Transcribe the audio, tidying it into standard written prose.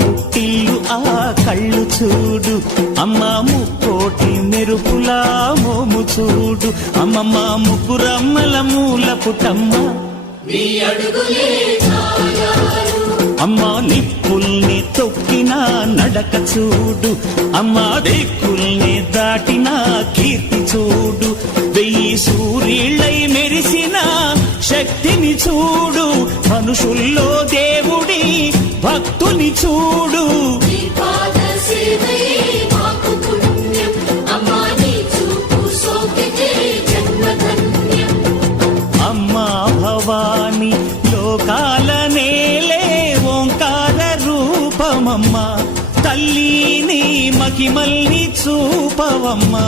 పుట్టిల్లు ఆ కళ్ళు చూడు, అమ్మ ముక్కోటి మెరుపులా మోము చూడు, అమ్మమ్మ ముగ్గురమ్మల మూల పుటమ్మ అమ్మ నిప్పుల్ని తొక్కిన నడక చూడు, అమ్మ దిక్కుల్ని దాటిన కీర్తి చూడు, 1000 సూర్యుళ్ళై మెరిసిన శక్తిని చూడు, మనుషుల్లో దేవుడి భక్తుని చూడు. అమ్మా భవాని లోకాల నేలే ఓంకార రూపమమ్మా, తల్లిని మహిమల్ని చూపవమ్మా.